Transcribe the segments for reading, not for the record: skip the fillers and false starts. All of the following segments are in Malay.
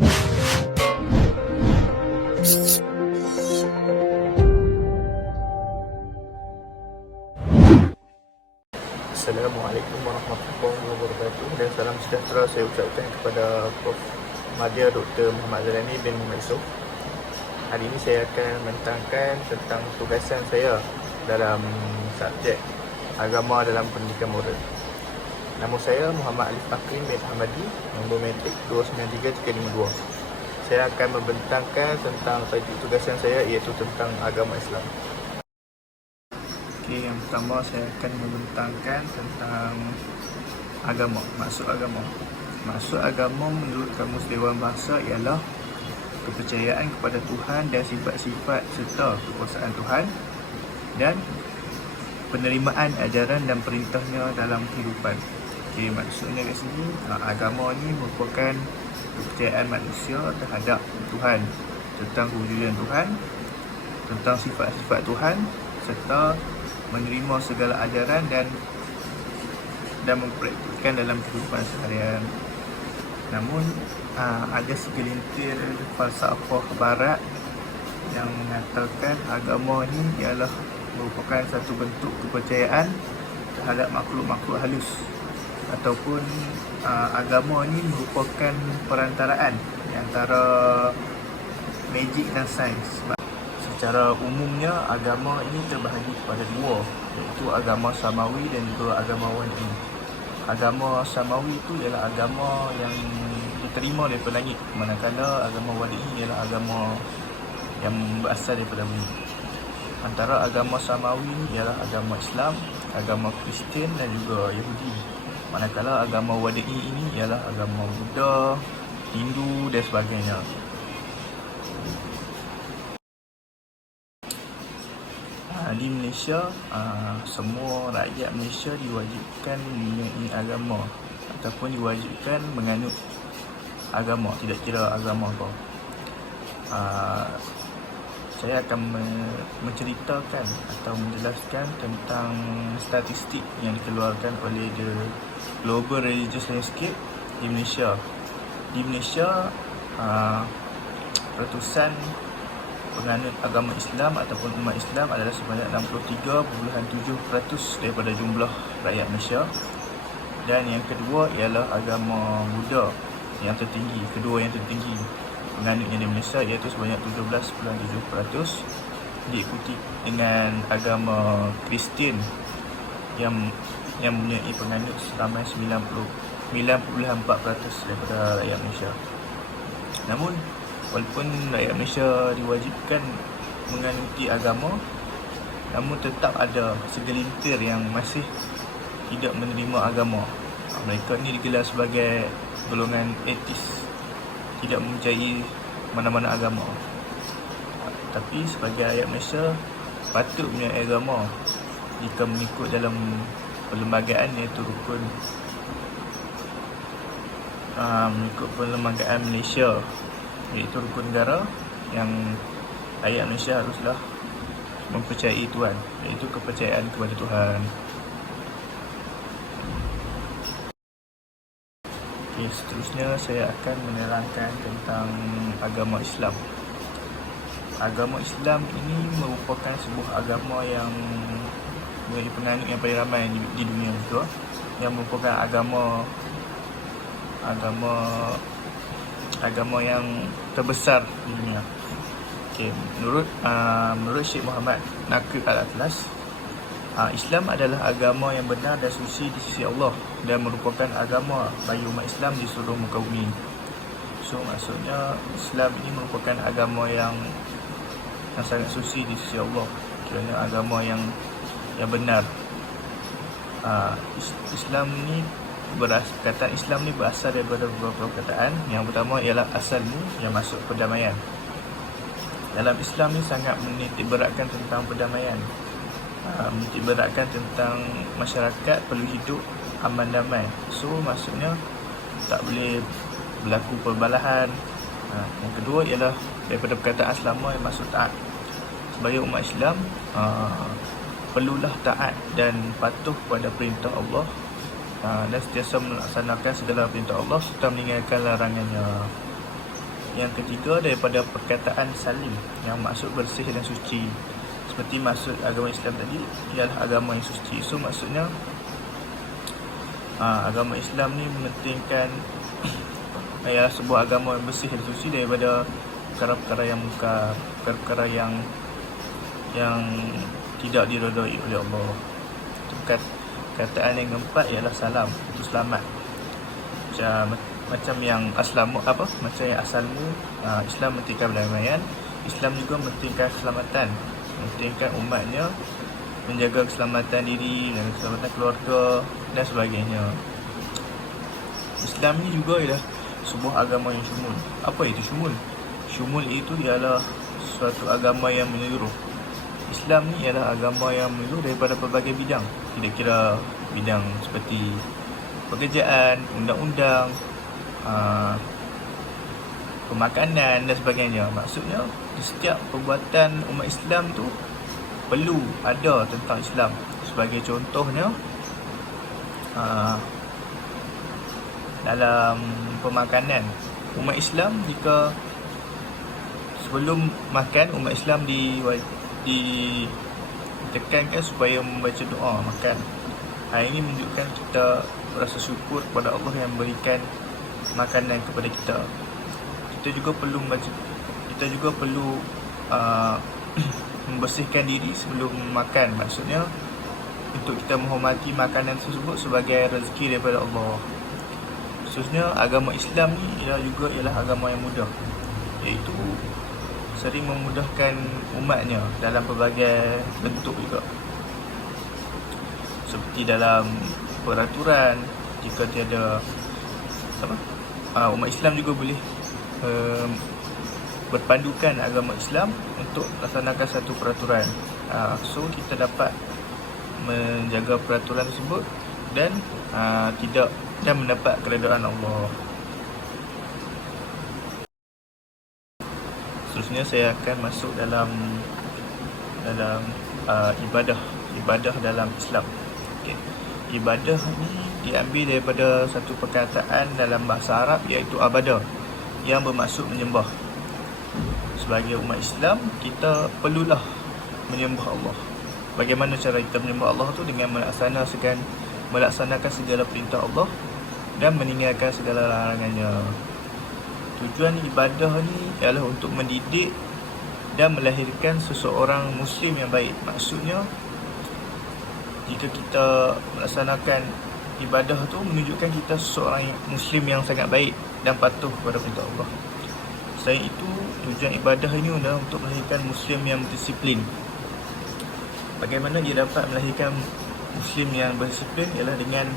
Assalamualaikum warahmatullahi wabarakatuh dan salam sejahtera saya ucapkan kepada Prof. Madya Dr. Muhammad Zalani bin Muhammad Yusof. Hari ini saya akan mentangkan tentang tugasan saya dalam subjek agama dalam pendidikan moral. Nama saya Muhammad Alif Akrim bin Hamadi, nombor matrik 293352. Saya akan membentangkan tentang tajuk tugasan saya iaitu tentang agama Islam. Okey, yang pertama saya akan membentangkan tentang agama, maksud agama. Maksud agama menurut Kamus Dewan Bahasa ialah kepercayaan kepada Tuhan dan sifat-sifat serta kekuasaan Tuhan dan penerimaan ajaran dan perintahnya dalam kehidupan. Okey, maksudnya kat sini agama ni merupakan kepercayaan manusia terhadap Tuhan, tentang kewujudan Tuhan, tentang sifat-sifat Tuhan serta menerima segala ajaran dan mempraktikkan dalam kehidupan seharian. Namun ada segelintir falsafah barat yang mengatakan agama ini ialah merupakan satu bentuk kepercayaan terhadap makhluk-makhluk halus, ataupun agama ini merupakan perantaraan antara magic dan sains. Secara umumnya agama ini terbahagi kepada dua, iaitu agama Samawi dan juga agama Wadi. Agama Samawi itu ialah agama yang diterima daripada langit, manakala agama Wadi ialah agama yang berasal daripada bumi. Antara agama Samawi ini ialah agama Islam, agama Kristian dan juga Yahudi. Manakala agama Wadi ini ialah agama Buddha, Hindu dan sebagainya. Di Malaysia, semua rakyat Malaysia diwajibkan mempunyai agama ataupun diwajibkan menganut agama, tidak kira agama apa. Saya akan menceritakan atau menjelaskan tentang statistik yang dikeluarkan oleh The Global Religious Landscape di Malaysia. Di Malaysia, ratusan penganut agama Islam ataupun umat Islam adalah sebanyak 63.7% daripada jumlah rakyat Malaysia. Dan yang kedua ialah agama Buddha yang tertinggi, kedua yang tertinggi penganutnya di Malaysia, iaitu sebanyak 17.7%, diikuti dengan agama Kristian yang mempunyai penganut seramai 9.4% daripada rakyat Malaysia. Namun walaupun rakyat Malaysia diwajibkan menganuti agama, namun tetap ada segelintir yang masih tidak menerima agama. Mereka ni digelar sebagai golongan etis, tidak mempercayai mana-mana agama. Tapi sebagai rakyat Malaysia patut mempunyai agama jika mengikut dalam perlembagaan, iaitu mengikut perlembagaan Malaysia, iaitu rukun negara yang rakyat Malaysia haruslah mempercayai Tuhan, iaitu kepercayaan kepada Tuhan. Okay, seterusnya saya akan menerangkan tentang agama Islam. Agama Islam ini merupakan sebuah agama yang memiliki penganut yang paling ramai di dunia juga, yang merupakan agama yang terbesar di dunia. Okay, menurut Syekh Muhammad Naqib Al-Atlas, Islam adalah agama yang benar dan suci di sisi Allah dan merupakan agama bagi umat Islam di seluruh muka bumi. So maksudnya Islam ini merupakan agama yang sangat suci di sisi Allah, kerana agama yang benar. Islam ni perkataan Islam ni berasal daripada beberapa perkataan. Yang pertama ialah asalmu, yang maksud perdamaian. Dalam Islam ni sangat menitikberatkan tentang perdamaian, menitikberatkan tentang masyarakat perlu hidup aman damai. So maksudnya tak boleh berlaku perbalahan. Yang kedua ialah daripada perkataan selama, yang maksud taat. Sebagai umat Islam, perlulah taat dan patuh pada perintah Allah, dan sentiasa melaksanakan segala perintah Allah serta meninggalkan larangannya. Yang ketiga, daripada perkataan salim, yang maksud bersih dan suci. Seperti maksud agama Islam tadi ialah agama yang suci. So maksudnya agama Islam ni mementingkan ialah sebuah agama yang bersih dan suci daripada perkara-perkara yang mungkar, perkara-perkara yang tidak diredai oleh Allah. Kataan yang keempat ialah salam, itu selamat. Macam yang asalmu Islam mementingkan perdamaian, Islam juga mementingkan keselamatan, mementingkan umatnya menjaga keselamatan diri dan keselamatan keluarga dan sebagainya. Islam ni juga ialah sebuah agama yang syumul. Apa itu syumul? Syumul itu ialah suatu agama yang menyeluruh. Islam ni ialah agama yang menyeluruh daripada pelbagai bidang. Tidak kira bidang seperti pekerjaan, undang-undang, pemakanan dan sebagainya. Maksudnya di setiap perbuatan umat Islam tu perlu ada tentang Islam. Sebagai contohnya, dalam pemakanan, umat Islam jika sebelum makan, umat Islam ditekankan supaya membaca doa makan. Hal ini menunjukkan kita rasa syukur kepada Allah yang memberikan makanan kepada kita. Kita juga perlu membersihkan diri sebelum makan. Maksudnya untuk kita menghormati makanan tersebut sebagai rezeki daripada Allah. Khususnya agama Islam ni ialah agama yang mudah, iaitu sering memudahkan umatnya dalam pelbagai bentuk juga. Seperti dalam peraturan, jika tiada umat Islam juga boleh berpandukan agama Islam untuk laksanakan satu peraturan. So kita dapat menjaga peraturan tersebut dan mendapat keredaan Allah. Seterusnya saya akan masuk dalam ibadah dalam Islam. Okay. Ibadah ni diambil daripada satu perkataan dalam bahasa Arab, iaitu abada, yang bermaksud menyembah. Sebagai umat Islam, kita perlulah menyembah Allah. Bagaimana cara kita menyembah Allah tu? Dengan melaksanakan segala perintah Allah dan meninggalkan segala larangannya. Tujuan ibadah ni ialah untuk mendidik dan melahirkan seseorang Muslim yang baik. Maksudnya, jika kita melaksanakan ibadah tu, menunjukkan kita seseorang Muslim yang sangat baik dan patuh kepada perintah Allah. Selain itu, tujuan ibadah ini adalah untuk melahirkan Muslim yang berdisiplin. Bagaimana dia dapat melahirkan Muslim yang berdisiplin? Ialah dengan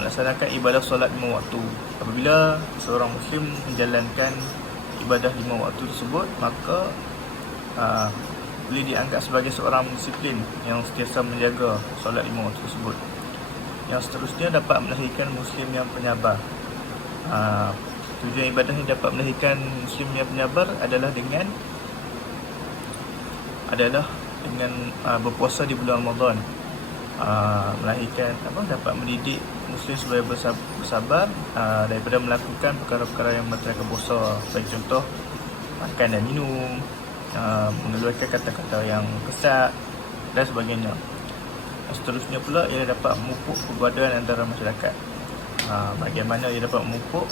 melaksanakan ibadah solat 5 waktu. Apabila seorang Muslim menjalankan ibadah 5 waktu tersebut, maka boleh dianggap sebagai seorang disiplin yang sentiasa menjaga solat 5 waktu tersebut. Yang seterusnya dapat melahirkan Muslim yang penyabar. Tujuan ibadah yang dapat melahirkan Muslim yang penyabar adalah dengan berpuasa di bulan Ramadan. Dapat mendidik Muslim supaya bersabar daripada melakukan perkara-perkara yang membatalkan puasa. Sebagai contoh, makan dan minum, mengeluarkan kata-kata yang kesat dan sebagainya. Seterusnya pula, ia dapat memupuk perbudakan antara masyarakat. Bagaimana ia dapat memupuk?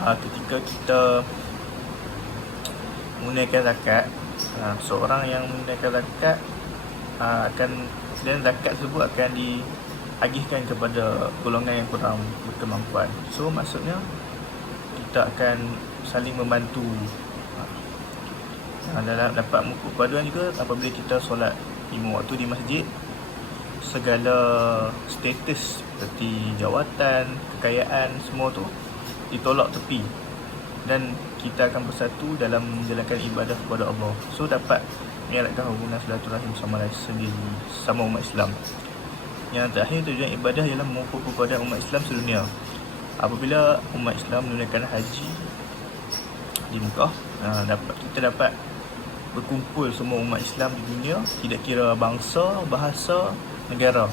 Ketika kita menunaikan zakat, seorang yang menunaikan zakat zakat tersebut akan diagihkan kepada golongan yang kurang berkemampuan. So maksudnya kita akan saling membantu. Dalam dapat memupuk perpaduan juga, apabila kita solat 5 waktu di masjid, segala status seperti jawatan, kekayaan, semua tu ditolak tepi dan kita akan bersatu dalam menjalankan ibadah kepada Allah. So dapat mengeratkan hubungan silaturahim sama umat Islam. Yang terakhir, tujuan ibadah ialah memupuk perpaduan umat Islam sedunia. Apabila umat Islam menunaikan haji di Mekah, kita dapat berkumpul semua umat Islam di dunia, tidak kira bangsa, bahasa, negara.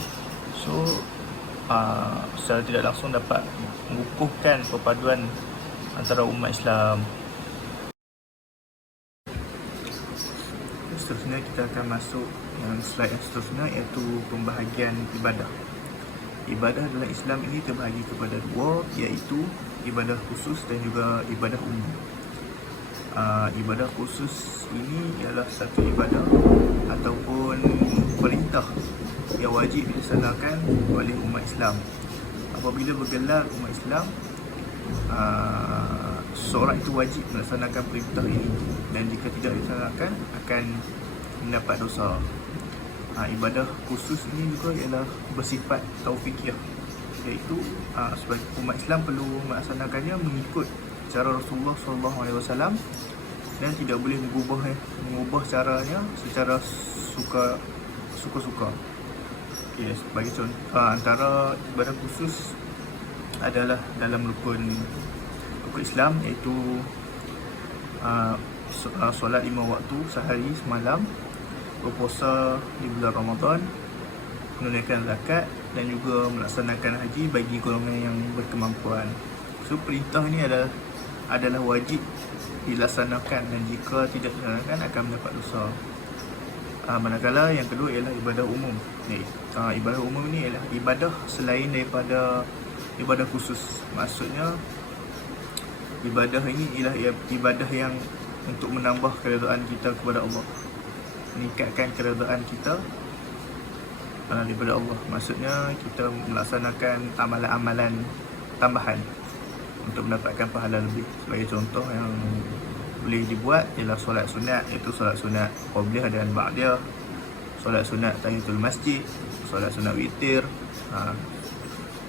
So secara tidak langsung dapat mengukuhkan perpaduan antara umat Islam. Seterusnya kita akan masuk yang slide yang seterusnya, iaitu pembahagian ibadah. Ibadah dalam Islam ini terbahagi kepada dua, iaitu ibadah khusus dan juga ibadah umum. Ibadah khusus ini ialah satu ibadah ataupun perintah yang wajib dilaksanakan oleh umat Islam. Apabila bergelar umat Islam, seorang itu wajib melaksanakan perintah ini, dan jika tidak dilaksanakan akan mendapat dosa. Ibadah khusus ini juga ialah bersifat taufiqiyah, iaitu sebagai umat Islam perlu melaksanakannya mengikut cara Rasulullah SAW dan tidak boleh mengubah caranya secara suka-suka. Sebagai contoh, antara ibadah khusus adalah dalam rukun Islam, iaitu solat 5 waktu sehari semalam, berpuasa di bulan Ramadan, menunaikan zakat dan juga melaksanakan haji bagi golongan yang berkemampuan. So perintah ini adalah wajib dilaksanakan, dan jika tidak dilaksanakan akan mendapat dosa. Manakala yang kedua ialah ibadah umum. Ibadah umum ini ialah ibadah selain daripada ibadah khusus. Maksudnya ibadah ini ialah ibadah yang untuk menambah keredaan kita kepada Allah, meningkatkan keredaan kita daripada Allah. Maksudnya kita melaksanakan amalan-amalan tambahan untuk mendapatkan pahala lebih. Sebagai contoh yang boleh dibuat ialah solat sunat, iaitu solat sunat qabliyah dan ba'diyah, solat sunat tahiyatul masjid, solat sunat witir.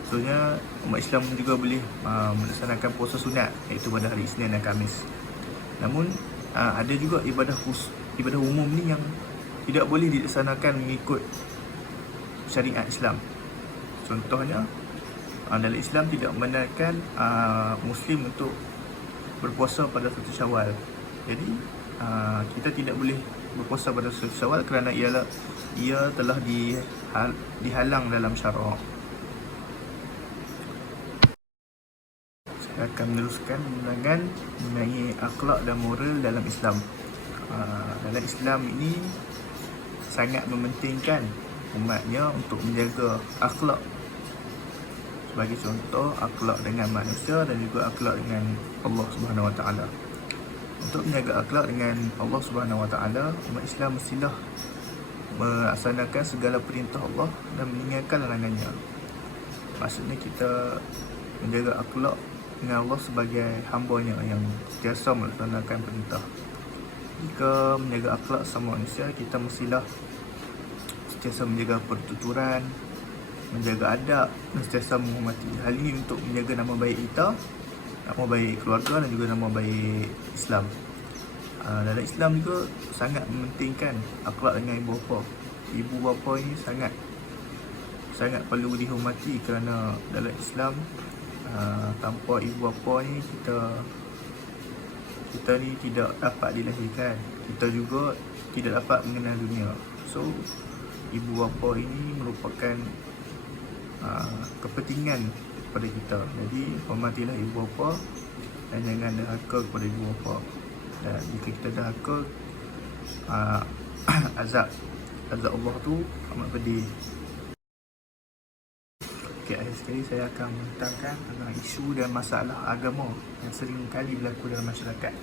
Maksudnya umat Islam juga boleh melaksanakan puasa sunat, iaitu pada hari Isnin dan Khamis. Namun ada juga ibadah umum ni yang tidak boleh dilaksanakan mengikut syariat Islam. Contohnya, dalam Islam tidak membenarkan Muslim untuk berpuasa pada 1 Syawal. Jadi kita tidak boleh berpuasa pada 1 Syawal kerana ia telah dihalang dalam syarak. Saya akan meneruskan dengan mengenai akhlak dan moral dalam Islam. Dalam Islam ini sangat mementingkan umatnya untuk menjaga akhlak. Sebagai contoh, akhlak dengan manusia dan juga akhlak dengan Allah Subhanahu Wa Taala. Untuk menjaga akhlak dengan Allah Subhanahu Wa Taala, umat Islam mestilah melaksanakan segala perintah Allah dan meninggalkan larangannya. Maksudnya kita menjaga akhlak dengan Allah sebagai hamba-Nya yang sentiasa melaksanakan perintah. Jika menjaga akhlak sama manusia, kita mestilah sentiasa menjaga pertuturan, menjaga adab dan sentiasa menghormati. Hal ini untuk menjaga nama baik kita, nama baik keluarga dan juga nama baik Islam. Dalam Islam juga sangat mementingkan akhlak dengan ibu bapa. Ibu bapa ini sangat perlu dihormati, kerana dalam Islam tanpa ibu bapa ni kita ni tidak dapat dilahirkan, kita juga tidak dapat mengenal dunia. So ibu bapa ini merupakan kepentingan kepada kita. Jadi hormatilah ibu bapa dan jangan derhaka kepada ibu bapa. Dan jika kita derhaka, azab Allah tu amat pedih. Akhir sekali saya akan mentangkan tentang isu dan masalah agama yang sering kali berlaku dalam masyarakat.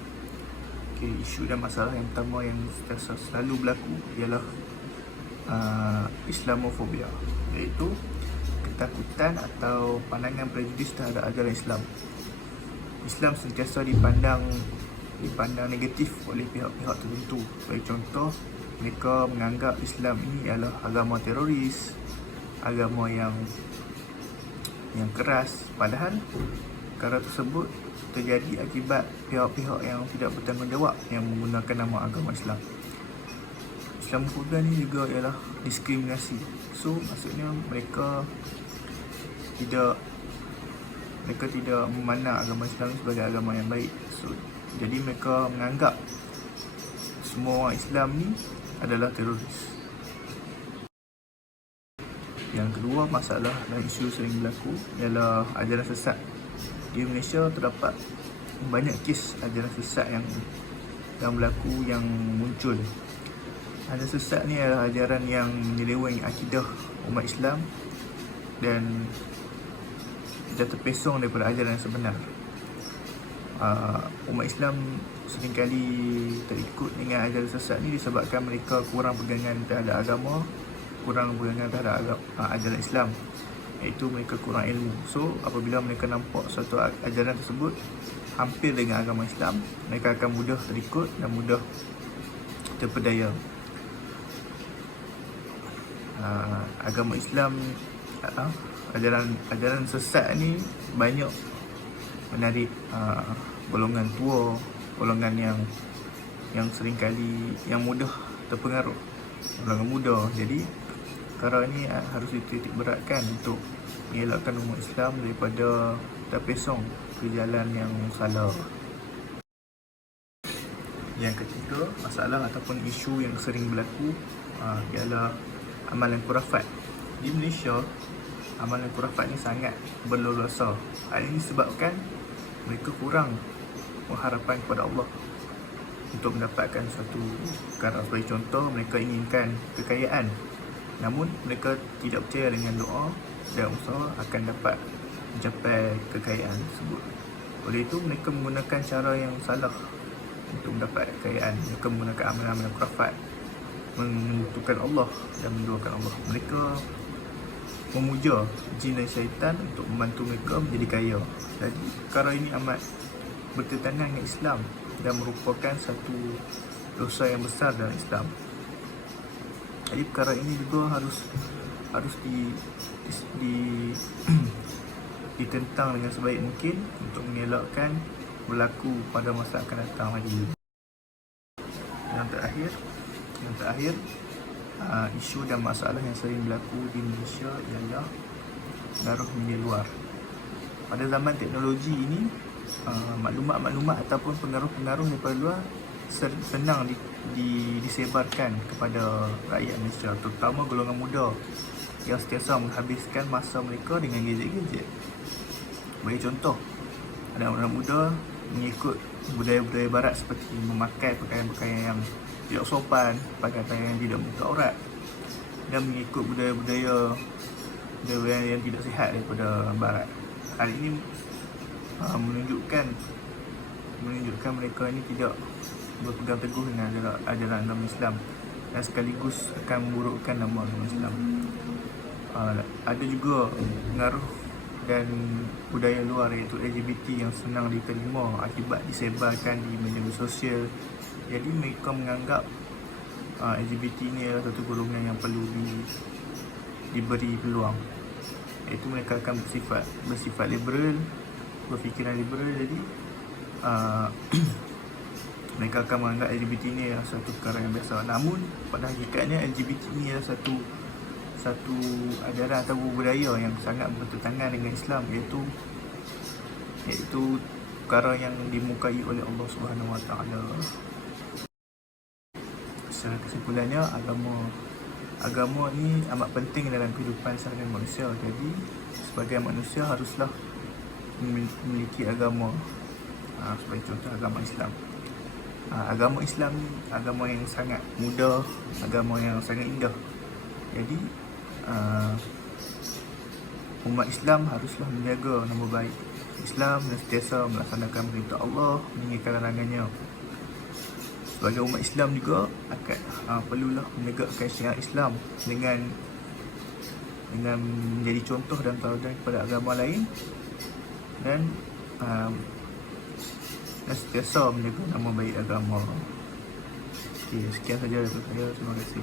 Isu dan masalah yang pertama yang selalu berlaku ialah Islamofobia, iaitu ketakutan atau pandangan prejudis terhadap ajaran Islam. Islam sentiasa dipandang negatif oleh pihak-pihak tertentu. Sebagai contoh, mereka menganggap Islam ini adalah agama teroris, agama yang keras. Padahal perkara tersebut terjadi akibat pihak-pihak yang tidak bertanggungjawab yang menggunakan nama agama Islam. Islamofobia ni juga ialah diskriminasi. So maksudnya mereka tidak memandang agama Islam sebagai agama yang baik. So jadi mereka menganggap semua orang Islam ni adalah teroris. Yang kedua, masalah dan isu sering berlaku ialah ajaran sesat. Di Malaysia terdapat banyak kes ajaran sesat yang berlaku, yang muncul. Ajaran sesat ni adalah ajaran yang menyeleweng akidah umat Islam dan dah terpesong daripada ajaran yang sebenar. Umat Islam seringkali terikut dengan ajaran sesat ni disebabkan mereka kurang pegangan terhadap agama, kurang pegangan terhadap ajaran Islam, iaitu mereka kurang ilmu. So apabila mereka nampak satu ajaran tersebut hampir dengan agama Islam, mereka akan mudah terikut dan mudah terpedaya. Agama Islam, ajaran sesat ni banyak menarik golongan tua, golongan yang seringkali yang mudah terpengaruh, golongan muda. Jadi perkara ni harus dititik beratkan untuk mengelakkan umat Islam daripada terpesong ke jalan yang salah. Yang ketiga, masalah ataupun isu yang sering berlaku ialah amalan khurafat. Di Malaysia, amalan khurafat ni sangat berleluasa. Hal ini disebabkan mereka kurang pengharapan kepada Allah untuk mendapatkan suatu perkara. Sebagai contoh, mereka inginkan kekayaan, namun mereka tidak percaya dengan doa dan usaha akan dapat mencapai kekayaan tersebut. Oleh itu, mereka menggunakan cara yang salah untuk mendapat kekayaan. Mereka menggunakan amalan-amalan khurafat, menentukan Allah dan mendoakan Allah. Mereka memuja jin dan syaitan untuk membantu mereka menjadi kaya. Jadi perkara ini amat bertentangan dengan Islam dan merupakan satu dosa yang besar dalam Islam. Jadi perkara ini juga harus ditentang dengan sebaik mungkin untuk mengelakkan berlaku pada masa akan datang lagi. Yang terakhir, isu dan masalah yang sering berlaku di Malaysia ialah pengaruh media luar. Pada zaman teknologi ini, maklumat-maklumat ataupun pengaruh-pengaruh daripada luar senang disebarkan kepada rakyat Malaysia, terutama golongan muda yang sentiasa menghabiskan masa mereka dengan gadget-gadget. Bagi contoh, ada orang muda mengikut budaya-budaya barat seperti memakai pakaian-pakaian yang tidak sopan, pakaian-pakaian yang tidak membuka aurat, dan mengikut budaya-budaya yang tidak sihat daripada barat. Hal ini menunjukkan mereka ini tidak berpegang teguh dengan ajaran agama Islam dan sekaligus akan memburukkan nama agama Islam. Ada juga pengaruh dan budaya luar, iaitu LGBT yang senang diterima akibat disebarkan di media sosial. Jadi mereka menganggap LGBT ni adalah satu golongan yang perlu diberi peluang, iaitu mereka akan bersifat liberal, berfikiran liberal. Jadi mereka akan menganggap LGBT ni adalah satu perkara yang biasa. Namun pada hakikatnya LGBT ni adalah satu ajaran atau budaya yang sangat bertentangan dengan Islam, iaitu perkara yang dimukai oleh Allah Subhanahu Wa Taala. Secara kesimpulannya, agama ni amat penting dalam kehidupan seharian manusia. Jadi sebagai manusia haruslah memiliki agama. Sebagai contoh, agama Islam. Agama Islam ni agama yang sangat mudah, agama yang sangat indah. Jadi umat Islam haruslah menjaga nama baik Islam dan sentiasa melaksanakan perintah Allah, meninggalkan larangannya. Sebagai umat Islam juga akan perlulah menegakkan syiar Islam dengan menjadi contoh dan tauladan kepada agama lain, dan sentiasa menjaga nama baik agama. Okey, sekian saja daripada saya. Terima kasih.